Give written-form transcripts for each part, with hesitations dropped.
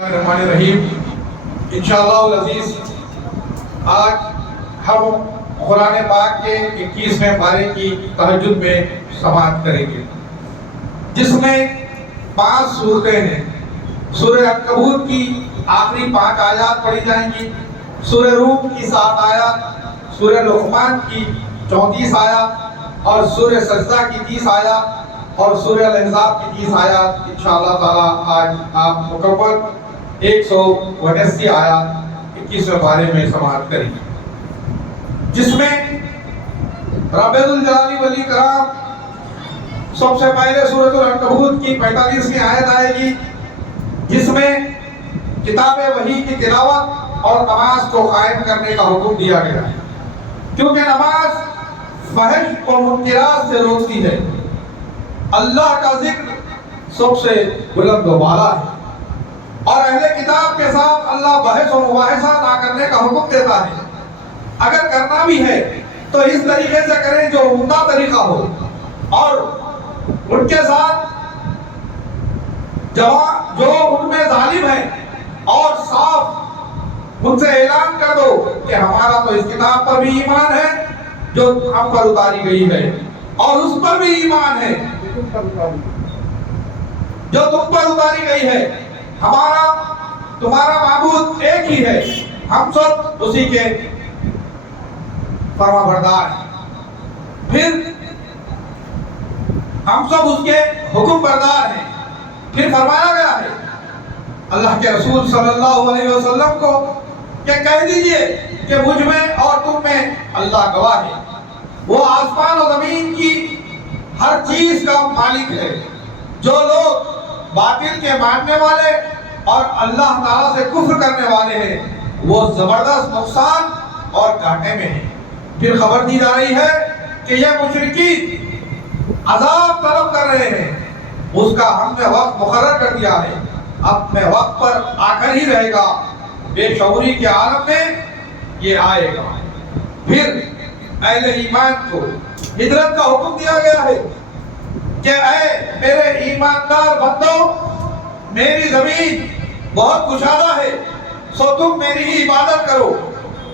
الرحمن الرحیم انشاءاللہ العزیز آج ہم قرآن پاک کے 21ویں پارے کی تہجد میں سماعت کریں گے، جس میں 5 سورتیں ہیں۔ سورہ عنکبوت کی آخری 5 آیات پڑھی جائیں گی، سورہ روم کی 7 آیات، سورہ لقمان کی 34 آیات اور سورہ سجدہ کی 30 آیات اور سورہ الاحزاب کی 30 آیات انشاءاللہ تعالی آج آپ مکمل 189 آیات 21ویں پارے میں سماعت کریں گے، جس میں رب الجلال والاکرام سب سے پہلے سورۃ العنکبوت کی 45ویں آیت آئے گی، جس میں کتاب وحی کی تلاوت اور نماز کو قائم کرنے کا حکم دیا گیا ہے، کیونکہ نماز فحش اور منکرات سے روکتی ہے۔ اللہ کا ذکر سب سے بلند و بالا ہے، اور اہل کتاب کے ساتھ اللہ بحث و مباحثہ نہ کرنے کا حکم دیتا ہے۔ اگر کرنا بھی ہے تو اس طریقے سے کریں جو عمدہ طریقہ ہو، اور ان کے ساتھ جو ان میں ظالم ہے اور صاف ان سے اعلان کر دو کہ ہمارا تو اس کتاب پر بھی ایمان ہے جو ہم پر اتاری گئی ہے، اور اس پر بھی ایمان ہے جو تم پر اتاری گئی ہے، ہمارا تمہارا معبود ایک ہی ہے، ہم سب اسی کے فرما بردار ہیں، پھر ہم سب اس کے حکم بردار ہیں۔ پھر فرمایا گیا ہے اللہ کے رسول صلی اللہ علیہ وسلم کو کہ کہہ دیجئے کہ مجھ میں اور تم میں اللہ گواہ ہے، وہ آسمان و زمین کی ہر چیز کا مالک ہے۔ جو لوگ باطل کے ماننے والے اور اللہ تعالیٰ سے کفر کرنے والے ہیں وہ زبردست نقصان اور گھاٹے میں ہیں۔ پھر خبر دی جا رہی ہے کہ یہ مشرکین عذاب طلب کر رہے ہیں، اس کا ہم نے وقت مقرر کر دیا ہے، اپنے وقت پر آ کر ہی رہے گا، بے شعوری کے عالم میں یہ آئے گا۔ پھر اہل ایمان کو ہجرت کا حکم دیا گیا ہے کہ اے میرے ایماندار بندو، میری زمین بہت کشادہ ہے، سو تم میری ہی عبادت کرو،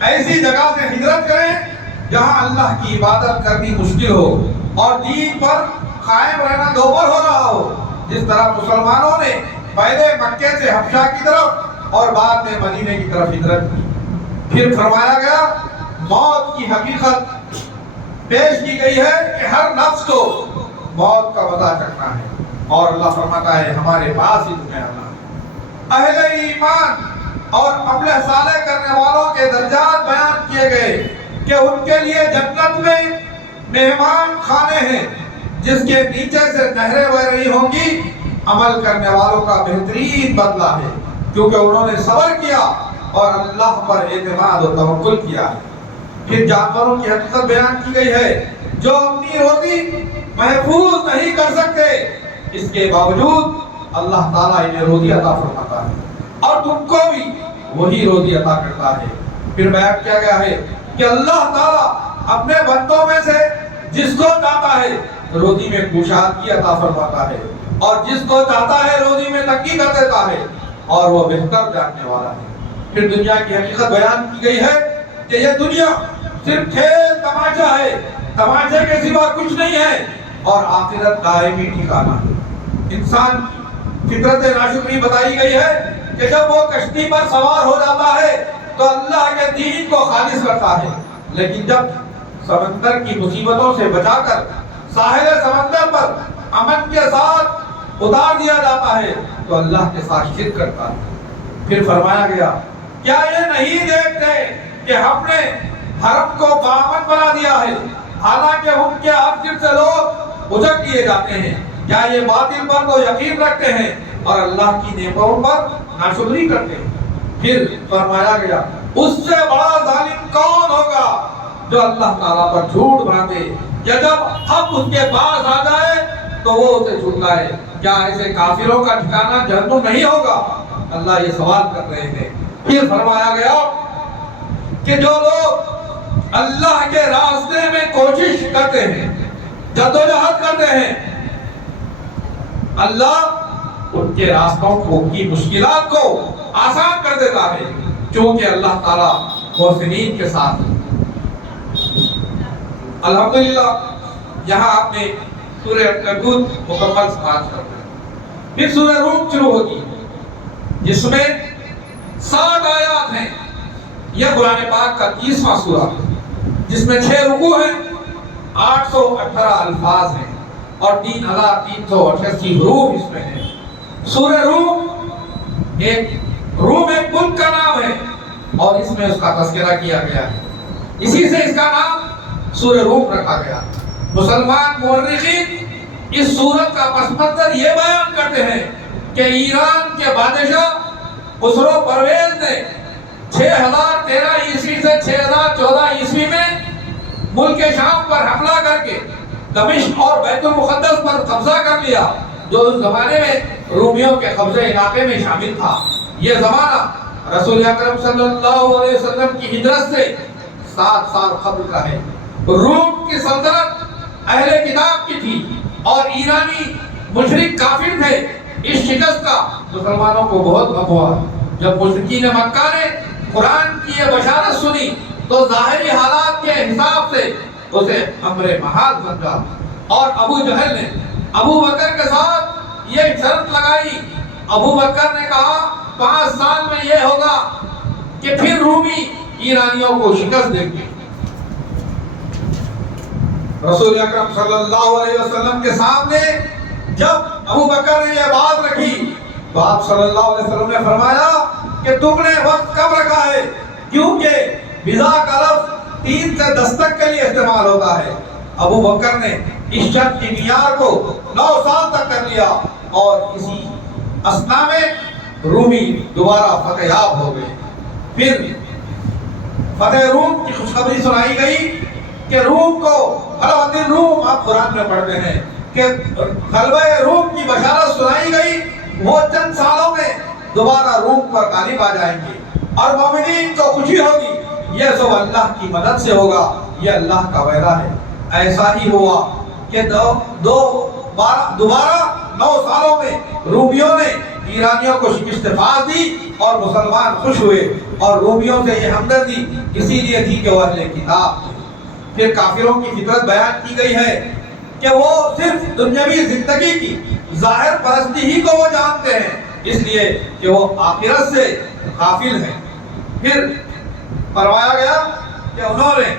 ایسی جگہ سے ہجرت کریں جہاں اللہ کی عبادت کرنی مشکل ہو اور دین پر قائم رہنا دوبر ہو رہا ہو، جس طرح مسلمانوں نے پہلے مکے سے حبشہ کی طرف اور بعد میں مدینے کی طرف ہجرت کی۔ پھر فرمایا گیا موت کی حقیقت پیش کی گئی ہے کہ ہر نفس کو موت کا مزہ چکھنا ہے، اور اللہ فرماتا ہے ہمارے پاس ہی تمہیں آنا ہے۔ اہل ایمان اور عمل صالح کرنے والوں کے درجات بیان کیے گئے کہ ان کے لیے جنت میں مہمان خانے ہیں جس کے نیچے سے نہریں بہ رہی ہوں گی، عمل کرنے والوں کا بہترین بدلہ ہے، کیونکہ انہوں نے صبر کیا اور اللہ پر اعتماد و توکل کیا ہے۔ پھر جانوروں کی حقیقت بیان کی گئی ہے جو اپنی روزی محفوظ نہیں کر سکتے، اس کے باوجود اللہ تعالیٰ انہیں روزی عطا فرماتا ہے، اور تم کو بھی وہی روزی عطا کرتا ہے۔ پھر بیان کیا گیا ہے کہ اللہ تعالیٰ اپنے بندوں میں سے جس کو چاہتا ہے روزی میں کشادگی عطا فرماتا ہے، اور جس کو چاہتا ہے روزی میں تنگی کر دیتا ہے، اور وہ بہتر جاننے والا ہے۔ پھر دنیا کی حقیقت بیان کی گئی ہے کہ یہ دنیا صرف کھیل تماشا ہے، تماشے کے سوا کچھ نہیں ہے، اور آخرت دائمی ٹھکانہ ہے۔ انسان فطرت ناشکری بتائی گئی ہے کہ جب وہ کشتی پر سوار ہو جاتا ہے تو اللہ کے دین کو خالص کرتا ہے، لیکن جب سمندر کی مصیبتوں سے بچا کر ساحل سمندر پر امن کے ساتھ اتار دیا جاتا ہے تو اللہ کے ساتھ شرک کرتا ہے۔ پھر فرمایا گیا کیا یہ نہیں دیکھتے کہ ہم نے حرم کو بامن بنا دیا ہے، حالانکہ ان کے ارد سے لوگ اجک دیے جاتے ہیں، کیا یہ باطل پر تو یقین رکھتے ہیں اور اللہ کی نعمتوں پر ناشکری کرتے ہیں۔ پھر فرمایا گیا اس سے بڑا ظالم کون ہوگا جو اللہ تعالیٰ پر جھوٹ باندھے، یا جب حق اس کے پاس آ جائے تو وہ اسے جھٹلائے، کیا ایسے کافروں کا ٹھکانہ جہنم نہیں ہوگا؟ اللہ یہ سوال کر رہے ہیں۔ پھر فرمایا گیا کہ جو لوگ اللہ کے راستے میں کوشش کرتے ہیں، جدوجہد کرتے ہیں، اللہ ان ان کے راستوں کو کی مشکلات کو آسان کر دیتا ہے، چونکہ اللہ تعالیٰ محسنین کے ساتھ ہے۔ الحمدللہ یہاں آپ نے سورہ عنکبوت مکمل سماعت کر لی۔ پھر سورہ روم شروع ہوگی جس میں 60 آیات ہیں۔ یہ قرآن پاک کا 30واں سورہ جس میں 6 رکوع ہیں، 818 الفاظ ہیں اور 3388 حروف اس میں ہیں۔ سورہ روم ایک ملک کا نام ہے اور اس میں اس کا تذکرہ کیا گیا ہے، اسی سے اس کا نام سورہ روم رکھا گیا۔ مسلمان مورخین اس سورت کا پس منظر یہ بیان کرتے ہیں کہ ایران کے بادشاہ خسرو پرویز نے 6013 عیسوی سے 6014 عیسوی میں ملک شام پر حملہ کر کے دمشق اور بیت المقدس پر قبضہ کر لیا، جو اس زمانے میں رومیوں کے قبضے علاقے میں شامل تھا۔ یہ زمانہ رسول اکرم صلی اللہ علیہ وسلم کی ہجرت سے 7 سال قبل کا ہے۔ روم کی سلطنت اہل کتاب کی تھی اور ایرانی مشرک کافر تھے۔ اس شکست کا مسلمانوں کو بہت غم ہوا۔ جب مشرکین مکہ نے قرآن کی یہ بشارت سنی تو ظاہری حالات کے حساب سے اسے امر محال سمجھا اور ابو جہل نے ابو بکر کے ساتھ یہ شرط لگائی۔ ابو بکر نے کہا 5 سال میں یہ ہوگا کہ پھر رومی ایرانیوں کو شکست دیں گے۔ رسول اکرم صلی اللہ علیہ وسلم کے سامنے جب ابو بکر نے یہ بات رکھی تو آپ صلی اللہ علیہ وسلم نے فرمایا کہ تم نے وقت کب رکھا ہے، کیونکہ بضا کا لفظ 3 سے 10 تک کے لیے استعمال ہوتا ہے۔ ابو بکر نے اس شرط کی معیار کو 9 سال تک کر لیا اور اسی اثنا میں رومی دوبارہ فتح یاب ہو گئے۔ پھر فتح روم کی خوشخبری سنائی گئی کہ روم کو غلبۃ الروم، آپ قرآن میں پڑھتے ہیں کہ غلبہ روم کی بشارت سنائی گئی، وہ چند سالوں میں دوبارہ روم پر غالب آ جائیں گے اور مومنین کو خوشی ہوگی۔ یہ سب اللہ کی مدد سے ہوگا، یہ اللہ کا وعدہ ہے۔ ایسا ہی ہوا کہ دوبارہ 9 سالوں میں رومیوں نے ایرانیوں کو شکست فاش دی اور مسلمان خوش ہوئے، اور رومیوں سے یہ ہمدردی اسی لیے تھی کہ وہ اہل کتاب تھے۔ پھر کافروں کی فطرت بیان کی گئی ہے کہ وہ صرف دنیاوی زندگی کی ظاہر پرستی ہی کو وہ جانتے ہیں، اس لیے کہ وہ آخرت سے غافل ہیں۔ پھر فرمایا گیا کہ انہوں نے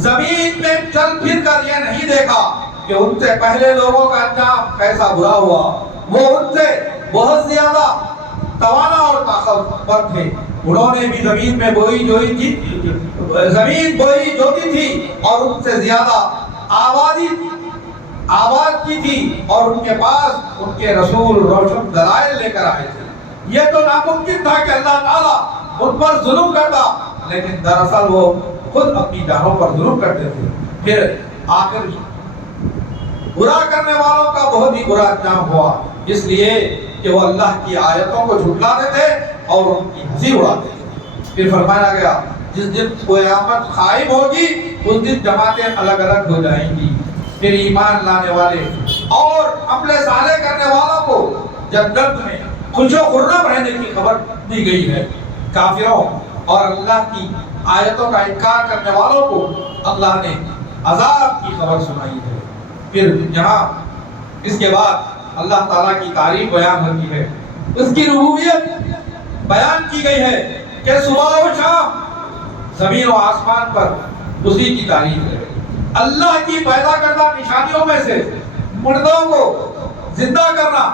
زمین میں چل پھر کر یہ نہیں دیکھا کہ ان سے پہلے لوگوں کا انجام کیسا برا ہوا، وہ ان سے بہت زیادہ توانا اور طاقتور تھے۔ انہوں نے بھی زمین میں بوئی جوتی تھی اور ان سے زیادہ آباد کی تھی، اور ان کے پاس ان کے رسول روشن دلائل لے کر آئے تھے۔ یہ تو ناممکن تھا کہ اللہ تعالیٰ ان پر ظلم کرتا، لیکن دراصل وہ خود اپنی جانوں پر ظلم کرتے تھے۔ پھر آخر برا کرنے والوں کا بہت ہی برا انجام ہوا، اس لیے کہ وہ اللہ کی آیتوں کو جھٹلاتے تھے اور ان کی ہنسی اڑاتے تھے۔ پھر فرمایا گیا جس دن قیامت قائم ہوگی اس دن جماعتیں الگ الگ ہو جائیں گی، پھر ایمان لانے والے اور عمل صالح کرنے والوں کو جنت میں خوش و خرم رہنے کی خبر دی گئی ہے۔ کافروں اور اللہ کی آیتوں کا انکار کرنے والوں کو اللہ نے عذاب کی خبر سنائی ہے۔ پھر یہاں اس کے بعد اللہ تعالیٰ کی تعریف بیان ہوتی ہے، اس کی ربوبیت بیان کی گئی ہے کہ صبح و شام زمین و آسمان پر اسی کی تعریف ہے۔ اللہ کی پیدا کردہ نشانیوں میں سے مردوں کو زندہ کرنا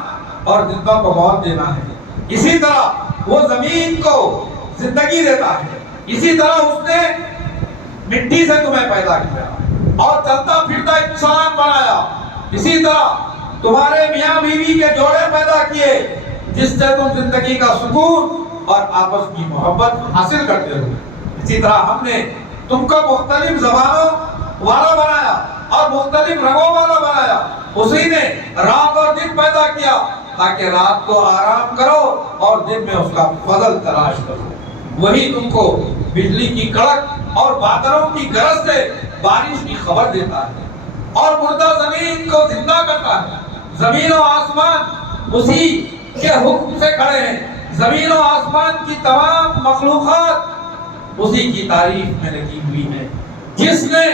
اور زندوں کو موت دینا ہے۔ اسی طرح وہ زمین کو زندگی دیتا ہے، اسی طرح اس نے مٹی سے تمہیں پیدا کیا اور چلتا پھرتا انسان بنایا، اسی طرح تمہارے میاں بیوی کے جوڑے پیدا کیے جس سے تم زندگی کا سکون اور آپس کی محبت حاصل کرتے ہو۔ اسی طرح ہم نے تم کو مختلف زبانوں والا بنایا اور مختلف رنگوں والا بنایا۔ اسی نے رات اور دن پیدا کیا تاکہ رات کو آرام کرو اور دن میں اس کا فضل تلاش کرو۔ وہی تم کو بجلی کی کڑک اور بادلوں کی گرج سے بارش کی خبر دیتا ہے اور مردہ زمین کو زندہ کرتا ہے۔ زمین و آسمان اسی کے حکم سے کھڑے ہیں. زمین و آسمان کی تمام مخلوقات اسی کی تعریف میں لگی ہوئی ہے، جس نے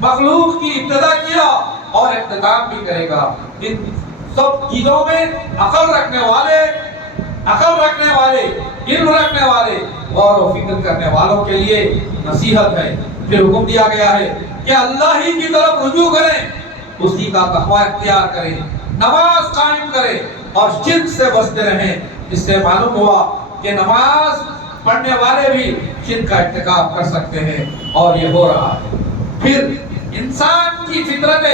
مخلوق کی ابتدا کیا اور اختتام بھی کرے گا. ان سب چیزوں میں عقل رکھنے والے، علم رکھنے والے، غور و فکر کرنے والوں کے لیے نصیحت ہے. پھر حکم دیا گیا ہے کہ اللہ ہی کی طرف رجوع کریں، اسی کا تقوی اختیار کریں، نماز قائم کریں اور شرک سے بچتے رہیں. اس سے معلوم ہوا کہ نماز پڑھنے والے بھی شرک کا ارتکاب کر سکتے ہیں، اور یہ ہو رہا ہے. پھر انسان کی فطرت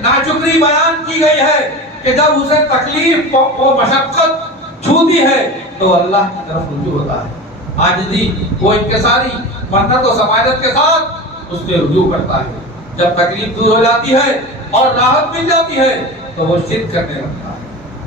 ناشکری بیان کی گئی ہے کہ جب اسے تکلیف و مشقت چھوتی ہے تو اللہ کی طرف رجوع ہوتا ہے. عاجزی وہ انکساری منت و سماجت کے ساتھ اس سے رجوع کرتا ہے. جب تکلیف دور ہو جاتی ہے اور راحت مل جاتی ہے تو وہ شرک کرنے لگتا ہے.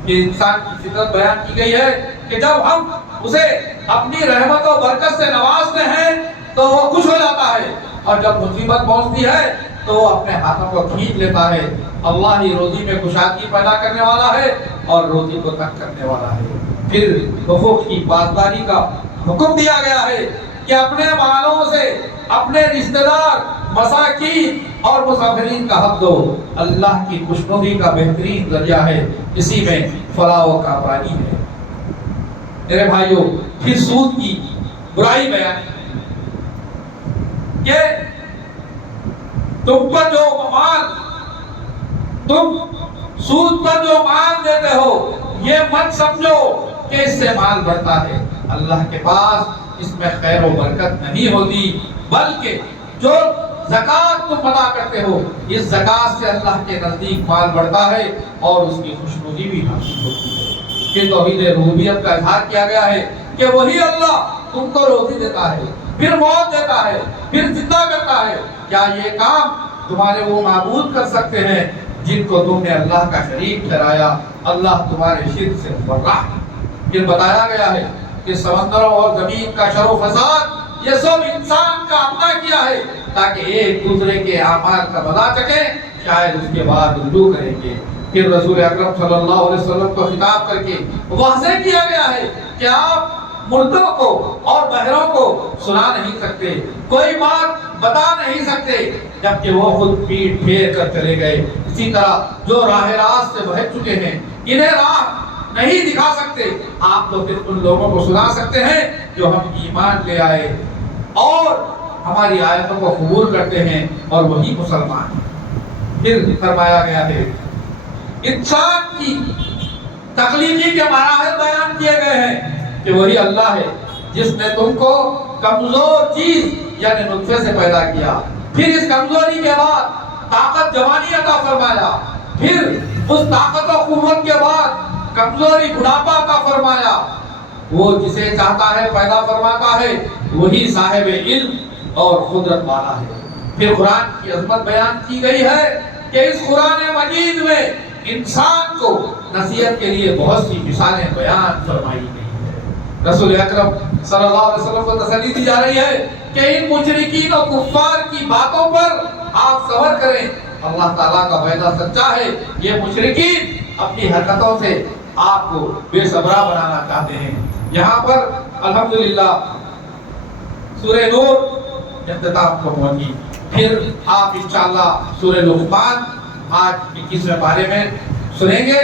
یہ انسان کی فطرت بیان کی گئی ہے کہ جب ہم اسے اپنی رحمت و برکت سے نوازتے ہیں تو وہ خوش ہو جاتا ہے، اور جب مصیبت پہنچتی ہے تو وہ اپنے ہاتھوں کو کھینچ لیتا ہے. اللہ ہی روزی میں کشادگی پیدا کرنے والا ہے اور روزی کو تنگ کرنے والا ہے. پھر حقوق کی پاسداری کا حکم دیا گیا ہے کہ اپنے مالوں سے اپنے رشتہ دار، مساکین اور مسافرین کا حق دو. اللہ کی خوشنودی کا بہترین ذریعہ ہے، اسی میں فلاح و کامرانی ہے. میرے بھائیوں، پھر سود کی برائی بیان کہ تم سود پر جو مال دیتے ہو یہ مت سمجھو کہ اس سے مال بڑھتا ہے. اللہ کے پاس اس میں خیر و برکت نہیں ہوتی، بلکہ جو زکات تم ادا کرتے ہو اس زکات سے اللہ کے نزدیک مال بڑھتا ہے اور اس کی خوشنودی بھی حاصل ہوتی ہے. کہ توحید ربوبیت کا اظہار کیا گیا ہے کہ وہی اللہ تم کو روزی دیتا ہے، پھر موت دیتا ہے، پھر زندہ کرتا ہے. کیا یہ کام تمہارے وہ معبود کر سکتے ہیں جن کو تم نے اللہ کا شریک ٹھہرایا؟ اللہ تمہارے شرک سے مبرہ ہے. پھر بتایا گیا ہے کہ سمندروں اور زمین کا شر و فساد یہ سب انسان کا اپنا کیا ہے تاکہ ایک دوسرے کے اعمال کا بتا سکیں، شاید اس کے بعد رجوع کریں گے. پھر رسول اکرم صلی اللہ علیہ وسلم کو خطاب کر کے واضح کیا گیا ہے کہ آپ مردوں کو اور بہروں کو سنا نہیں سکتے، کوئی بات بتا نہیں سکتے جبکہ وہ خود پیٹ پھیر کر چلے گئے. اسی طرح جو راہ راست سے بہت چکے ہیں انہیں راہ نہیں دکھا سکتے، آپ تو پھر ان لوگوں کو سنا سکتے ہیں جو ہم ایمان لے آئے اور ہماری آیتوں کو قبول کرتے ہیں اور وہی مسلمان ہیں. پھر فرمایا گیا ہے انسان کی تخلیقی کے مراحل بیان کیے گئے ہیں کہ وہی اللہ ہے جس نے تم کو کمزور چیز یعنی نطفے سے پیدا کیا، پھر اس کمزوری کے بعد طاقت جوانی عطا فرمایا، پھر اس طاقت و قوت کے بعد کمزوری بڑھاپا عطا فرمایا. وہ جسے چاہتا ہے پیدا فرماتا ہے، وہی صاحب علم اور قدرت والا ہے. پھر قرآن کی عظمت بیان کی گئی ہے کہ اس قرآن مجید میں انسان کو نصیحت کے لیے بہت سی مثالیں بیان فرمائی گئی ہے. رسول اکرم صلی اللہ علیہ وسلم کو تسلی دی جا رہی ہے کہ ان مشرکین اور کفار کی باتوں پر آپ صبر کریں، اللہ تعالیٰ کا وعدہ سچا ہے. یہ مشرکین اپنی حرکتوں سے آپ کو بے صبرا بنانا چاہتے ہیں. یہاں پر الحمدللہ سورہ نور اختتام کو پہنچی. پھر آپ انشاءاللہ سورہ لقمان آج 21ویں پارے میں سنیں گے.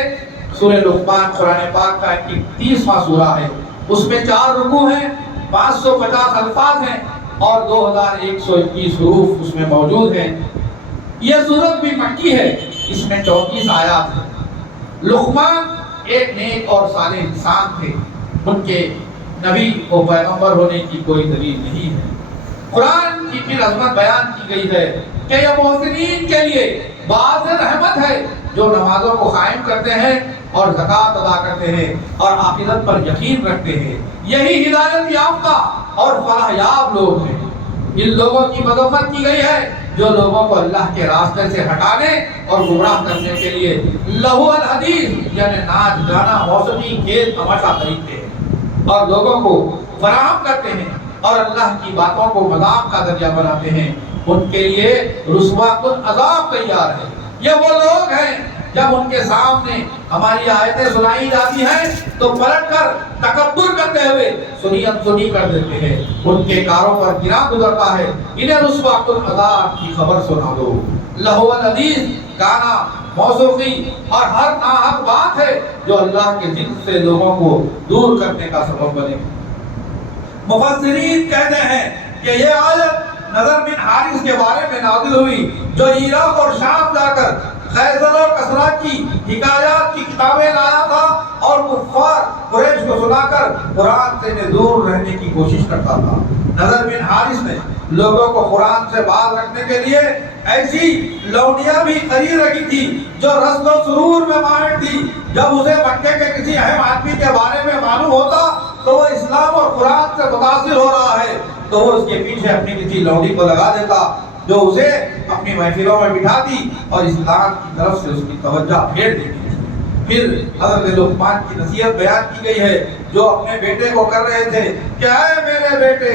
سورہ لقمان قرآن پاک کا 31واں سورہ ہے. اس میں 4 رکوع ہیں، 550 الفاظ ہیں اور 2121 حروف اس میں موجود ہیں. یہ سورت بھی مکی ہے، اس میں 34 آیات ہیں. لقمان ایک نیک اور صالح انسان تھے، ان کے نبی و پیغمبر ہونے کی کوئی دلیل نہیں ہے. قرآن کی پھر عظمت بیان کی گئی ہے کہ یہ محسنین کے لیے باعث رحمت ہے جو نمازوں کو قائم کرتے ہیں اور زکات ادا کرتے ہیں اور آخرت پر یقین رکھتے ہیں. یہی ہدایت یافتہ اور فلاح یاب لوگ ہیں. ان لوگوں کی مذمت کی گئی ہے جو لوگوں کو اللہ کے راستے سے ہٹانے اور گمراہ کرنے کے لیے لہو الحدیث یعنی ناچ گانا موسیقی کھیل تماشا خریدتے ہیں اور لوگوں کو فراہم کرتے ہیں اور اللہ کی باتوں کو مذاق کا ذریعہ بناتے ہیں. ان کے لیے رسوا کن عذاب تیار ہے. یہ وہ لوگ ہیں جب ان کے سامنے ہماری آیتیں سنائی جاتی ہیں تو پلٹ کر تکبر کرتے ہوئے سنی انسنی کر دیتے ہیں، ان کے کاروں پر گرا گزرتا ہے۔ انہیں رسواۃ العذاب کی خبر سنا دو۔ لہو الحدیث گانا، موسیقی اور ہر ناحق بات ہے جو اللہ کے ذکر سے لوگوں کو دور کرنے کا سبب بنے۔ مفسرین کہتے ہیں کہ یہ آیت نضر بن حارث کے بارے میں نازل ہوئی، جو عراق اور شام جا کر خیزر اور کسرا کی حکایات کی کتابیں لایا تھا اور کفار قریش کو سنا کر قرآن سے دور رہنے کی کوشش کرتا تھا۔ نضر بن حارث نے لوگوں کو قرآن سے باز رکھنے کے لیے ایسی لونڈیاں بھی خرید رکھی تھی جو رسد و سرور میں ماہر تھی۔ جب اسے مکے کے کسی اہم آدمی کے بارے میں معلوم ہوتا تو وہ اسلام اور قرآن سے متاثر ہو رہا ہے تو وہ اس کے پیچھے اپنی کسی لونڈی کو لگا دیتا جو اسے اپنی محفلوں میں بٹھاتی اور اسلام کی طرف سے اس کی توجہ پھیر دیتی۔ پھر حضرت لقمان کی نصیحت بیان کی گئی ہے جو اپنے بیٹے کو کر رہے تھے کہ اے میرے بیٹے،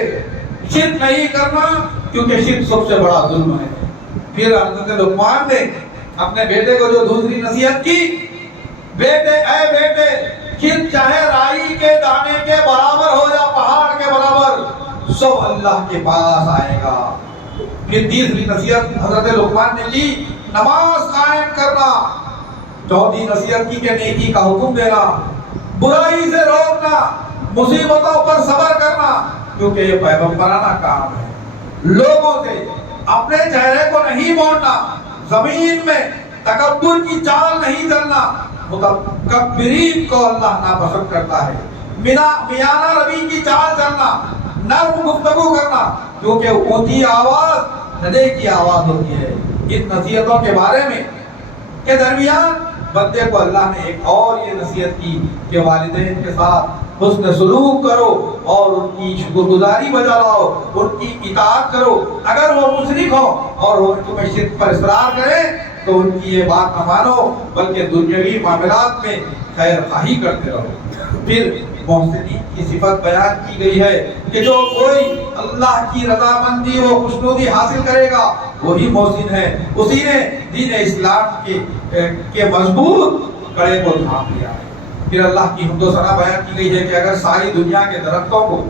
شرک نہیں کرنا کیونکہ شرک سب سے بڑا ظلم ہے۔ پھر حضرت لقمان نے اپنے بیٹے کو جو دوسری نصیحت کی، بیٹے اے بیٹے، شرک چاہے رائی کے دانے کے برابر ہو یا پہاڑ کے برابر، سب اللہ کے پاس آئے گا۔ پھر تیسری نصیحت حضرت لقمان نے کی، نماز قائم کرنا۔ چوتھی نصیحت کی کہ نیکی کا حکم دینا، برائی سے روکنا، مصیبتوں پر صبر کرنا کیونکہ یہ پیغمبرانہ کام ہے۔ لوگوں سے اپنے چہرے کو نہیں موڑنا، زمین میں تکبر کی چال نہیں چلنا، متکبرین کو اللہ ناپسند کرتا ہے۔ میانہ روی کی چال چلنا، نرم گفتگو کرنا کیونکہ اونچی آواز ندے کی آواز ہوتی ہے۔ ان نصیحتوں کے بارے میں کے درمیان بندے کو اللہ نے ایک اور یہ نصیحت کی کہ والدین کے ساتھ حسن سلوک کرو اور ان کی شکر گزاری بجا لاؤ، ان کی اطاعت کرو۔ اگر وہ مشرک ہو اور وہ تمہیں شرک پر اصرار کریں تو ان کی یہ بات نہ مانو بلکہ دنیاوی معاملات میں خیر خواہی کرتے رہو۔ پھر محسنین کی صفت بیان کی گئی ہے کہ جو کوئی اللہ کی رضامندی و خوشنودی حاصل کرے گا وہی محسن ہے، اسی نے دین اسلام کے مضبوط کڑے کو تھام لیا ہے۔ پھر اللہ کی حمد و ثنا بیان کی گئی ہے کہ اگر ساری دنیا کے درختوں کو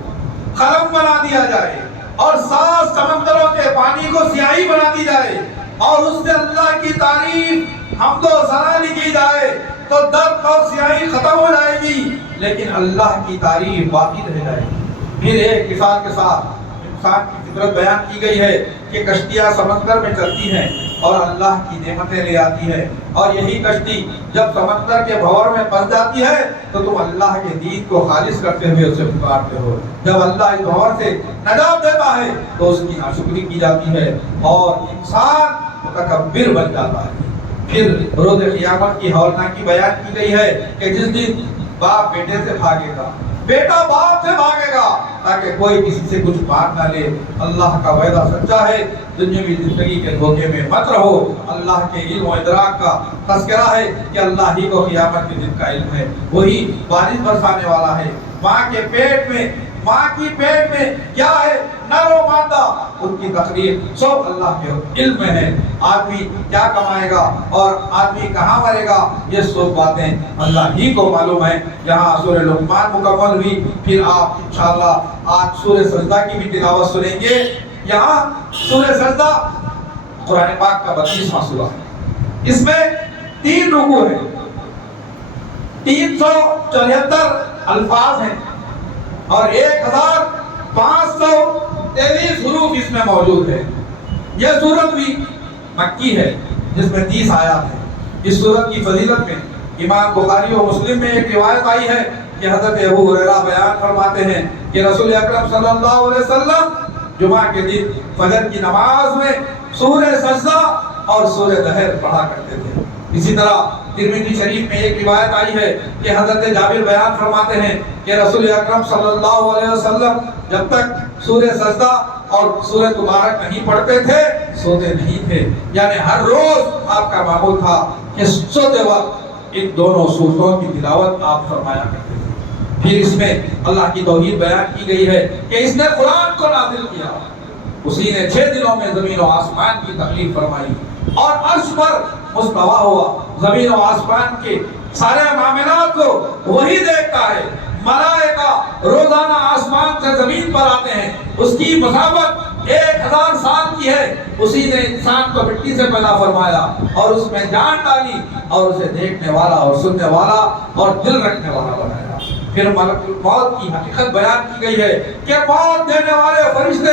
قلم بنا دیا جائے اور 7 سمندروں کے پانی کو سیاہی بنا دی جائے اور اس سے اللہ کی تعریف حمد و ثنا لکھی جائے تو درد اور سیاہی ختم ہو جائے گی لیکن اللہ کی تعریف باقی رہ جائے گی۔ پھر ایک مثال کے ساتھ انسان کی فطرت بیان کی گئی ہے کہ کشتیاں سمندر میں چلتی ہیں اور اللہ کی نعمتیں لے آتی ہے، اور یہی کشتی جب سمندر کے بھور میں پھنس جاتی ہے تو تم اللہ کے دین کو خالص کرتے ہوئے اسے پکارتے ہو۔ جب اللہ اس بھور سے نجات دیتا ہے تو اس کی ناشکری کی جاتی ہے اور انسان متکبر بن جاتا ہے۔ پھر روز قیامت کی ہولناکی بیان کی گئی ہے کہ جس دن باپ بیٹے سے بھاگے گا، بیٹا باپ سے بھاگے گا تاکہ کوئی کسی سے کچھ مانگ نہ لے۔ اللہ کا وعدہ سچا ہے، دنیاوی زندگی کے دھوکے میں مت رہو۔ اللہ کے علم و ادراک کا تذکرہ ہے کہ اللہ ہی کو قیامت کے دن کا علم ہے، وہی بارش برسانے والا ہے۔ ماں کی پیٹ میں کیا ہے، نر و مادہ، ان کی تقریر سب اللہ کے علم میں ہے۔ آدمی کیا کمائے گا اور آدمی کہاں مرے گا یہ سب باتیں اللہ ہی کو معلوم ہے۔ یہاں سورہ لقمان مکمل ہوئی، پھر آپ انشاءاللہ آج سورہ سجدہ کی بھی تلاوت سنیں گے۔ یہاں سورہ سجدہ قرآن پاک کا 32واں سورہ ہے، اس میں 3 رکوع ہیں، 374 الفاظ ہیں اور 1523 حروف اس میں موجود ہے۔ یہ سورت بھی مکی ہے جس میں 30 آیات ہیں۔ اس سورت کی فضیلت میں امام بخاری و مسلم میں ایک روایت آئی ہے کہ حضرت ابو ہریرہ بیان فرماتے ہیں کہ رسول اکرم صلی اللہ علیہ وسلم جمعہ کے دن فجر کی نماز میں سورہ سجدہ اور سورہ دہر پڑھا کرتے تھے۔ اسی طرح ترمذی شریف میں ایک روایت آئی ہے کہ حضرت جابر بیان فرماتے ہیں کہ رسول اکرم صلی اللہ علیہ وسلم جب تک سورہ سجدہ اور سورہ مبارک نہیں پڑھتے تھے سوتے نہیں تھے، یعنی ہر روز آپ کا معمول تھا کہ سوتے وقت ان دونوں سورتوں کی تلاوت آپ فرمایا کرتے تھے۔ پھر اس میں اللہ کی توحید بیان کی گئی ہے کہ اس نے قرآن کو نازل کیا، اسی نے 6 دنوں میں زمین و آسمان کی تخلیق فرمائی اور عرش پر مستوا ہوا، زمین و آسمان کے سارے معاملات کو وہی دیکھتا ہے۔ ملائکہ روزانہ آسمان سے زمین پر آتے ہیں، اس کی مسافت 1000 سال کی ہے۔ اسی نے انسان کو مٹی سے پیدا فرمایا اور اس میں جان ڈالی اور اسے دیکھنے والا اور سننے والا اور دل رکھنے والا بنایا۔ پھر ملک الموت کی حقیقت بیان کی گئی ہے کہ موت دینے والے فرشتے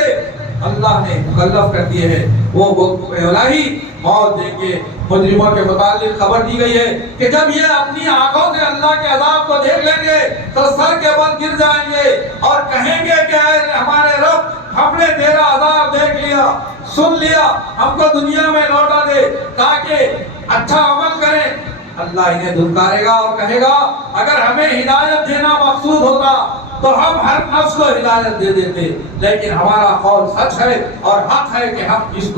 اللہ نے مکلف کر دیے ہیں، وہ الہی موت دیں گے۔ مجرموں کے متعلق خبر دی گئی ہے کہ جب یہ اپنی آنکھوں سے اللہ کے عذاب کو دیکھ لیں گے تو سر کے بل گر جائیں گے اور کہیں گے کہ اے ہمارے رب، ہم نے تیرا عذاب دیکھ لیا، سن لیا، ہم کو دنیا میں لوٹا دے تاکہ اچھا عمل کریں۔ اللہ انہیں دھتکارے گا اور کہے گا اگر ہمیں ہدایت دینا مقصود ہوتا تو ہم ہر نفس کو ہدایت دے دیتے، لیکن ہمارا قول سچ ہے اور حق ہے کہ ہم اس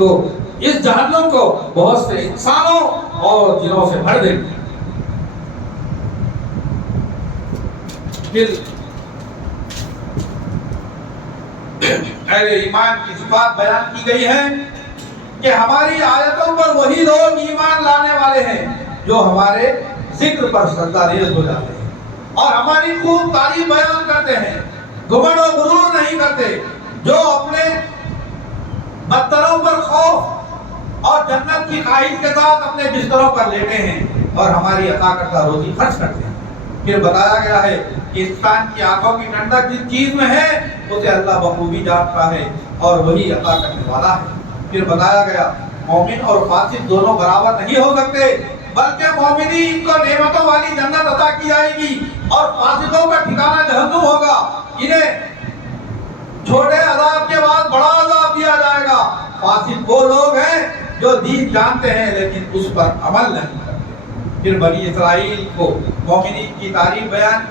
جہنم کو بہت سے انسانوں اور جنوں سے بھر دیں گے۔ پھر اہل ایمان کی صفات بیان کی گئی ہے کہ ہماری آیتوں پر وہی لوگ ایمان لانے والے ہیں جو ہمارے ذکر پر سجدہ ریز ہو جاتے ہیں اور ہماری خوب تعریف بیان کرتے ہیں، گھمنڈ و غرور نہیں کرتے، جو اپنے بدتروں پر خوف اور جنت کی خواہش کے ساتھ اپنے بستروں پر لیٹے ہیں اور ہماری عطا کردہ روزی خرچ کرتے ہیں۔ پھر بتایا گیا ہے کہ انسان کی آنکھوں کی ٹھنڈک جس چیز میں ہے اسے اللہ بخوبی جانتا ہے اور وہی عطا کرنے والا ہے۔ پھر بتایا گیا مومن اور فاسق دونوں برابر نہیں ہو سکتے، بلکہ مومنین کو نعمتوں والی جنت عطا کی جائے گی اور فاسقوں کا ٹھکانہ جہنم ہوگا۔ انہیں چھوٹے عذاب کے بعد بڑا عذاب دیا جائے گا۔ فاسق وہ لوگ ہیں جو دین جانتے ہیں لیکن اس پر عمل نہیں کرتے۔ پھر بنی اسرائیل کو مومنین کی تعریف بیان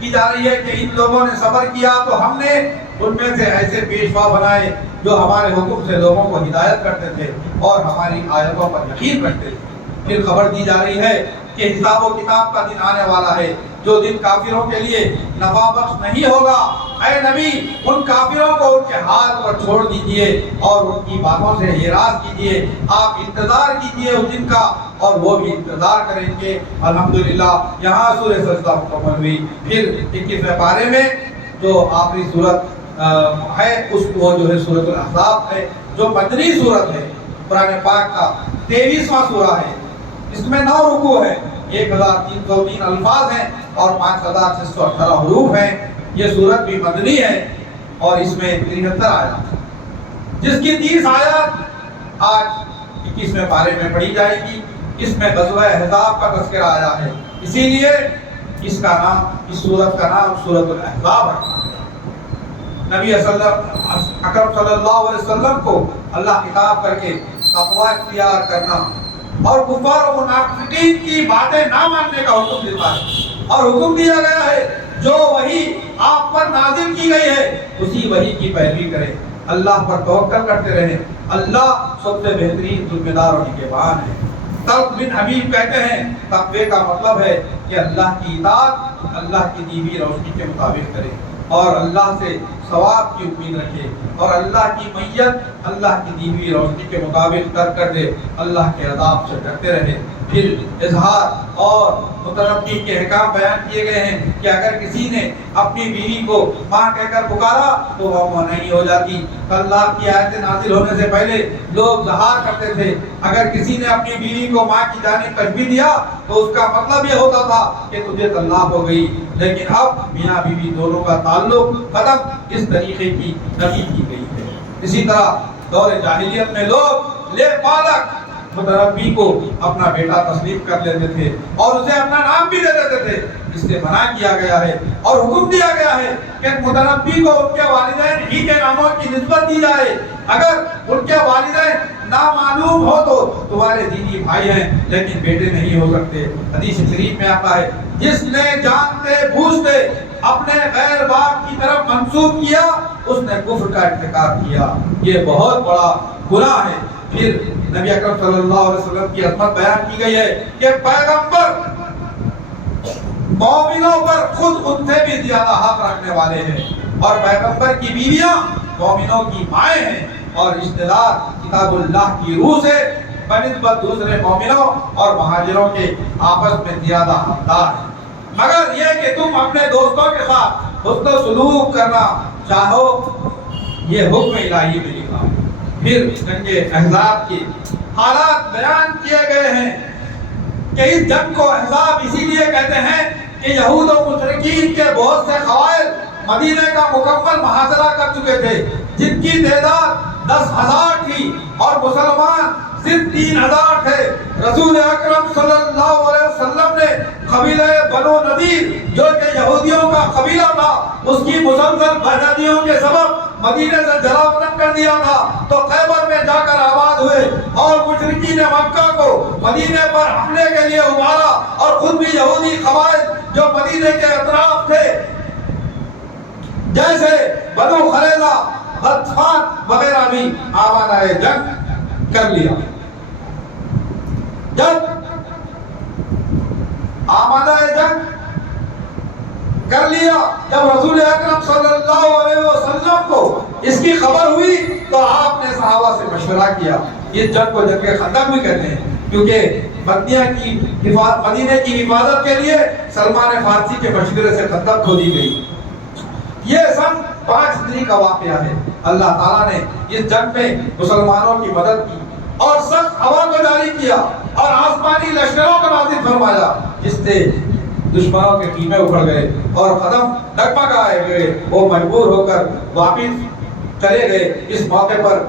کی جا رہی ہے کہ ان لوگوں نے صبر کیا تو ہم نے ان میں سے ایسے پیشوا بنائے جو ہمارے حکم سے لوگوں کو ہدایت کرتے تھے اور ہماری آیتوں پر یقین رکھتے تھے۔ پھر خبر دی جا رہی ہے کہ حساب و کتاب کا دن آنے والا ہے جو دن کافروں کے لیے نفع بخش نہیں ہوگا۔ اے نبی، ان کافروں کو ان کے حال پر چھوڑ دیجئے اور ان کی باتوں سے اعراض کیجئے۔ آپ انتظار کیجئے اس دن کا اور وہ بھی انتظار کریں گے۔ الحمدللہ یہاں سورہ سجدہ مکمل ہوئی۔ پھر 21ویں پارے میں جو آخری سورت ہے اس کو جو ہے سورۃ الاحزاب ہے، جو مدنی سورت ہے، قرآن پاک کا 23واں سورہ ہے۔ اس میں 9 رکوع ہیں، 1303 الفاظ ہیں اور 5618 حروف ہیں۔ یہ سورت بھی مدنی ہے اور اس میں 73 آیات ہیں، جس کی 30 آیات آج 21ویں پارے میں پڑھی جائے گی۔ اس میں غزوہ احزاب کا تذکرہ آیا ہے، اسی لیے اس سورت کا نام سورۃ الاحزاب ہے۔ نبی اکرم صلی اللہ علیہ وسلم کو اللہ خطاب کر کے تقوی اختیار کرنا اور کفار و منافقین کی باتیں نہ ماننے کا حکم دیتا ہے اور حکم دیا گیا ہے جو وحی آپ پر نازل کی گئی ہے اسی وحی کی پیروی کریں، اللہ پر توکل کرتے رہیں، اللہ سب سے بہترین ذمہ دار اور نگہبان ہے۔ طلق بن حبیب کہتے ہیں تقوی کا مطلب ہے کہ اللہ کی اطاعت اللہ کی دی ہوئی روشنی کے مطابق کرے اور اللہ سے ثواب کی امید رکھے اور اللہ کی معیت اللہ کی دی ہوئی روشنی کے مطابق ترک کر دے، اللہ کے عذاب سے ڈرتے رہے۔ پھر اظہار اور متنبی کے احکام بیان کیے گئے ہیں کہ اگر کسی نے اپنی بیوی کو ماں کہہ کر پکارا تو وہ منعی ہو جاتی۔ اللہ کی آیتیں نازل ہونے سے پہلے لوگ اظہار کرتے تھے، اگر کسی نے اپنی بیوی کو ماں کی جانب تشبیہ دیا تو اس کا مطلب یہ ہوتا تھا کہ تجھے طلاق ہو گئی، لیکن اب میاں بیوی دونوں کا تعلق ختم اس طریقے کی نفی کی گئی ہے۔ اسی طرح دور جاہلیت میں لوگ لے پالک متنبی کو اپنا بیٹا تسلیم کر لیتے تھے اور اسے اپنا نام بھی دے دیتے تھے، اس سے منع کیا گیا ہے اور حکم دیا گیا ہے کہ متنبی کو ان کے والدین ہی کے ناموں کی نسبت دی جائے۔ اگر ان کے والدین نامعلوم ہو تو تمہارے دینی بھائی ہیں لیکن بیٹے نہیں ہو سکتے۔ حدیث شریف میں آتا ہے جس نے جانتے بوجھتے اپنے غیر باپ کی طرف منسوب کیا اس نے کفر کا ارتکاب کیا، یہ بہت بڑا گناہ ہے۔ پھر نبی اکرم صلی اللہ علیہ وسلم کی عظمت بیان کی گئی ہے کہ پیغمبر مومنوں پر خود ان سے بھی زیادہ حق رکھنے والے ہیں اور پیغمبر کی بیویاں مومنوں کی مائیں ہیں اور رشتہ دار کتاب اللہ کی روح سے بنسبت دوسرے مومنوں اور مہاجروں کے آپس میں زیادہ حقدار ہیں، مگر یہ کہ تم اپنے دوستوں کے ساتھ حسن و سلوک کرنا چاہو، یہ حکم الہی میں لکھا ہے۔ پھر جنگ احزاب کی حالات بیان کیے گئے ہیں کہ اس جنگ کو احزاب اسی لیے کہتے ہیں کہ یہود و مشرکین کے بہت سے قبائل مدینہ کا مکمل محاصرہ کر چکے تھے، جن کی تعداد 10,000 تھی اور مسلمان صرف 3,000 تھے۔ رسول اکرم صلی اللہ علیہ وسلم نے قبیلہ بنو نذیر جو کہ یہودیوں کا قبیلہ تھا، اس کی مسلسل بدعتیوں کے سبب مدینے سے جلا وطن کر دیا تھا، تو خیبر میں جا کر آباد ہوئے اور مشرکین مکہ کو مدینے پر حملے کے لیے ابھارا، اور خود بھی یہودی قبائل جو مدینے کے اطراف تھے جیسے بنو قریظہ، غطفان وغیرہ بھی آمادہ جنگ کر لیا۔ جب آمادہ جنگ کر لیا، جب رسول اکرم صلی اللہ علیہ وسلم کو اس کی خبر ہوئی تو آپ نے صحابہ سے مشورہ کیا۔ اس جنگ کو جنگ خندق بھی کہتے ہیں، کیونکہ مدینے کی حفاظت کے لیے سلمان فارسی کے مشورے سے خندق کھودی گئی۔ یہ سن 5 ہجری کا واقعہ ہے۔ اللہ تعالیٰ نے اس جنگ میں مسلمانوں کی مدد کی اور سخت ہوا کو جاری کیا اور آسمانی لشکروں کو نازل فرمایا، جس سے دشمنوں کے خیمے اکھڑ گئے اور قدم ڈگمگائے گئے، وہ مجبور ہو کر واپس چلے گئے۔ اس موقع پر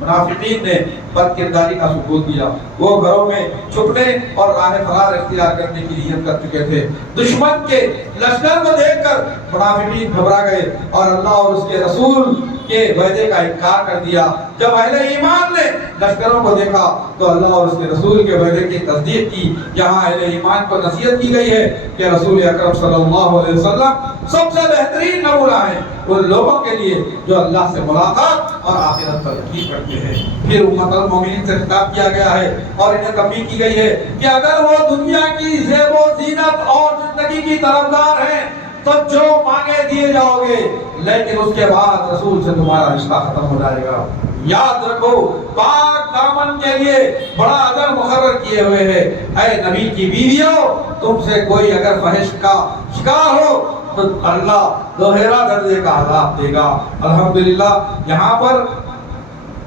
منافقین نے بد کرداری کا ثبوت دیا، وہ گھروں میں چھپنے اور راہ فرار اختیار کرنے کی نیت کر چکے تھے۔ دشمن کے لشکر کو دیکھ کر منافقین گھبرا گئے اور اللہ اور اس کے رسول کے وعدے کا انکار کر دیا۔ جب اہل ایمان نے لشکروں کو دیکھا تو اللہ اور اس کے رسول کے وعدے کی تصدیق کی۔ یہاں اہل ایمان کو نصیحت کی گئی ہے کہ رسول اکرم صلی اللہ علیہ وسلم سب سے بہترین نمونہ ہیں ان لوگوں کے لیے جو اللہ سے ملاقات اور آخرت پر یقین رکھتے ہیں۔ پھر امت المومنین سے خطاب کیا گیا ہے اور انہیں تنبیہ کی گئی ہے کہ اگر وہ دنیا کی زیب و زینت اور زندگی کی طرفدار ہیں تو جو مانگے دیے جاؤ گے، لیکن اس کے بعد رسول سے تمہارا رشتہ ختم ہو جائے گا۔ یاد رکھو پاک دامن کے لیے بڑا اجر مقرر کیے ہوئے ہیں۔ اے نبی کی بیویوں، تم سے کوئی اگر فحش کا شکار ہو تو اللہ دوہرا درجے کا عذاب دے گا۔ الحمدللہ یہاں پر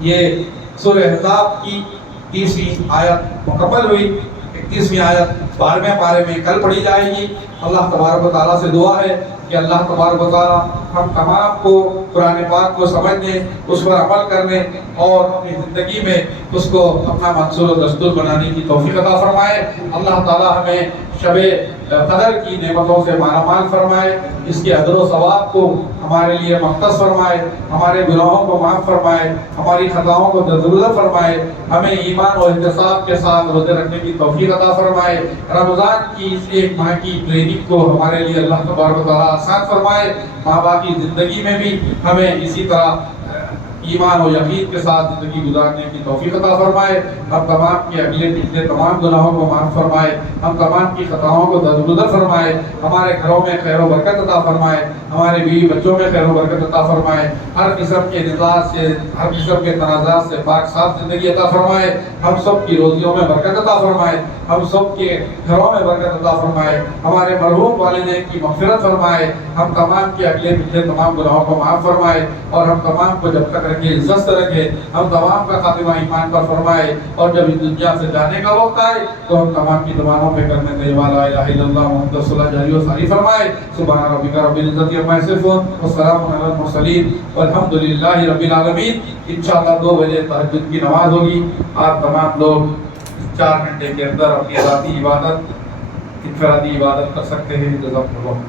یہ سورہ احزاب کی 30ویں آیت مکمل ہوئی۔ 31ویں آیت 12ویں پارے میں کل پڑھی جائے گی۔ اللہ تبارک و تعالیٰ سے دعا ہے کہ اللہ تبارک و تعالیٰ ہم تمام کو قرآن پاک کو سمجھنے، اس پر عمل کرنے اور اپنی زندگی میں اس کو اپنا منصور و دستور بنانے کی توفیق عطا فرمائے۔ اللہ تعالیٰ ہمیں شب قدر کی نعمتوں سے مالا مال فرمائے، اس کے اجر و ثواب کو ہمارے لیے مختص فرمائے، ہمارے گناہوں کو معاف فرمائے، ہماری خطاؤں کو درگزر فرمائے، ہمیں ایمان و احتساب کے ساتھ روزے رکھنے کی توفیق عطا فرمائے۔ رمضان کی اس ایک ماہ کی ٹریننگ کو ہمارے لیے اللہ تبارک و تعالیٰ آسان فرمائے۔ ماں باپ کی زندگی میں بھی ہمیں اسی طرح ایمان و یقین کے ساتھ زندگی گزارنے کی توفیق عطا فرمائے۔ ہم تمام کے اگلے پچھلے تمام گناہوں کو معاف فرمائے، ہم تمام کی خطاؤں کو درگزر فرمائے، ہمارے گھروں میں خیر و برکت عطا فرمائے، ہمارے بیوی بچوں میں خیر و برکت عطا فرمائے، ہر قسم کے نزاع سے، ہر قسم کے تنازعات سے پاک صاف زندگی عطا فرمائے، ہم سب کی روزیوں میں برکت عطا فرمائے، ہم سب کے گھروں میں برکت عطا فرمائے، ہمارے مرحوم والدین کی مغفرت فرمائے، ہم تمام کے اگلے پچھلے تمام گناہوں کو معاف فرمائے، اور ہم تمام کو جب تک رکھے عزت سے رکھے، ہم تمام کا خاتمہ ایمان پر فرمائے، اور جب اس دنیا سے جانے کا وقت آئے تو ہم تمام کی زبانوں پہ کرنے دینے والا الہ الا اللہ محمد رسول اللہ جاری و ساری فرمائے۔ سبحان ربک رب العزت عما یصفون والسلام علی المرسلین والحمد للہ رب العالمین۔ انشاءاللہ 2 بجے تہجد کی نماز ہوگی۔ آپ تمام لوگ 4 گھنٹے کے اندر اپنی ذاتی عبادت، انفرادی عبادت کر سکتے ہیں۔ جزاک اللہ۔